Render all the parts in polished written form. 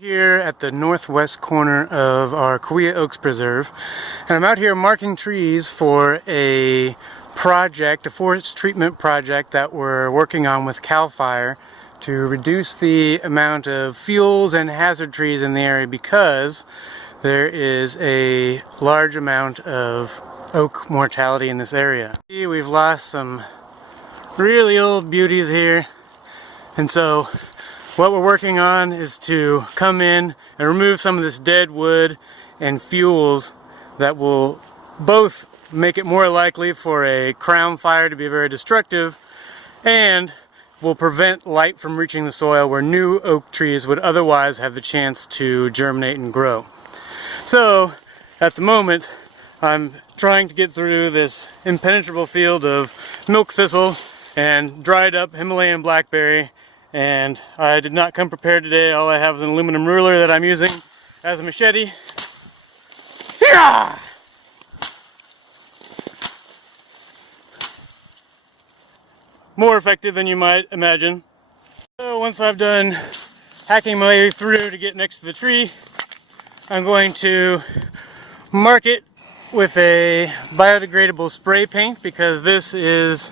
Here at the northwest corner of our Cahuilla Oaks Preserve, and I'm out here marking trees for a project, a forest treatment project that we're working on with CAL FIRE to reduce the amount of fuels and hazard trees in the area because there is a large amount of oak mortality in this area. We've lost some really old beauties here, and so what we're working on is to come in and remove some of this dead wood and fuels that will both make it more likely for a crown fire to be very destructive and will prevent light from reaching the soil where new oak trees would otherwise have the chance to germinate and grow. So at the moment I'm trying to get through this impenetrable field of milk thistle and dried up Himalayan blackberry, and I did not come prepared today. All I have is an aluminum ruler that I'm using as a machete. Hiya! More effective than you might imagine. So once I've done hacking my way through to get next to the tree, I'm going to mark it with a biodegradable spray paint because this is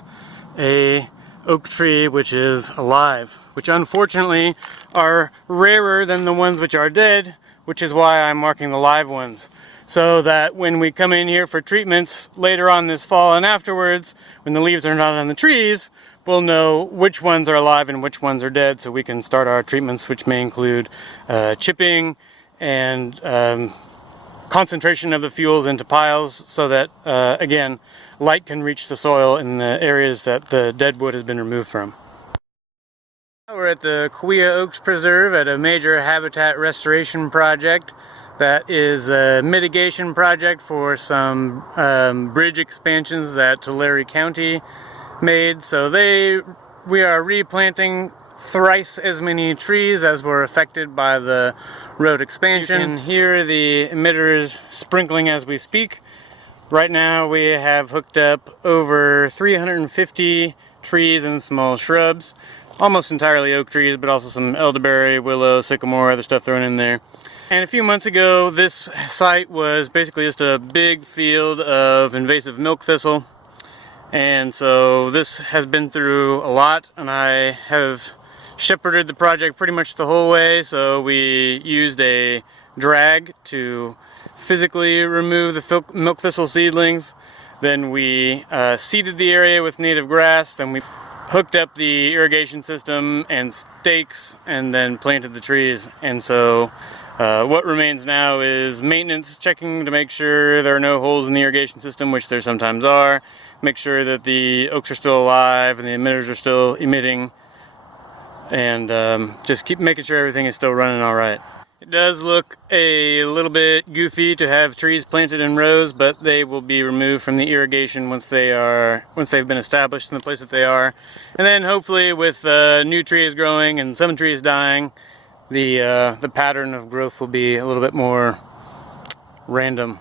a oak tree which is alive, which unfortunately are rarer than the ones which are dead, which is why I'm marking the live ones, so that when we come in here for treatments later on this fall and afterwards, when the leaves are not on the trees, we'll know which ones are alive and which ones are dead, so we can start our treatments, which may include chipping and concentration of the fuels into piles so that again, light can reach the soil in the areas that the dead wood has been removed from. We're at the Cahuilla Oaks Preserve at a major habitat restoration project that is a mitigation project for some bridge expansions that Tulare County made. So we are replanting thrice as many trees as were affected by the road expansion. You can hear the emitters sprinkling as we speak. Right now we have hooked up over 350 trees and small shrubs, almost entirely oak trees, but also some elderberry, willow, sycamore, other stuff thrown in there. And a few months ago this site was basically just a big field of invasive milk thistle, and so this has been through a lot, and I have shepherded the project pretty much the whole way. So we used a drag to physically remove the milk thistle seedlings, then we seeded the area with native grass, then we hooked up the irrigation system and stakes, and then planted the trees. And so what remains now is maintenance, checking to make sure there are no holes in the irrigation system, which there sometimes are, make sure that the oaks are still alive and the emitters are still emitting, and just keep making sure everything is still running all right. It does look a little bit goofy to have trees planted in rows, but they will be removed from the irrigation once they've been established in the place that they are. And then hopefully with new trees growing and some trees dying, the pattern of growth will be a little bit more random.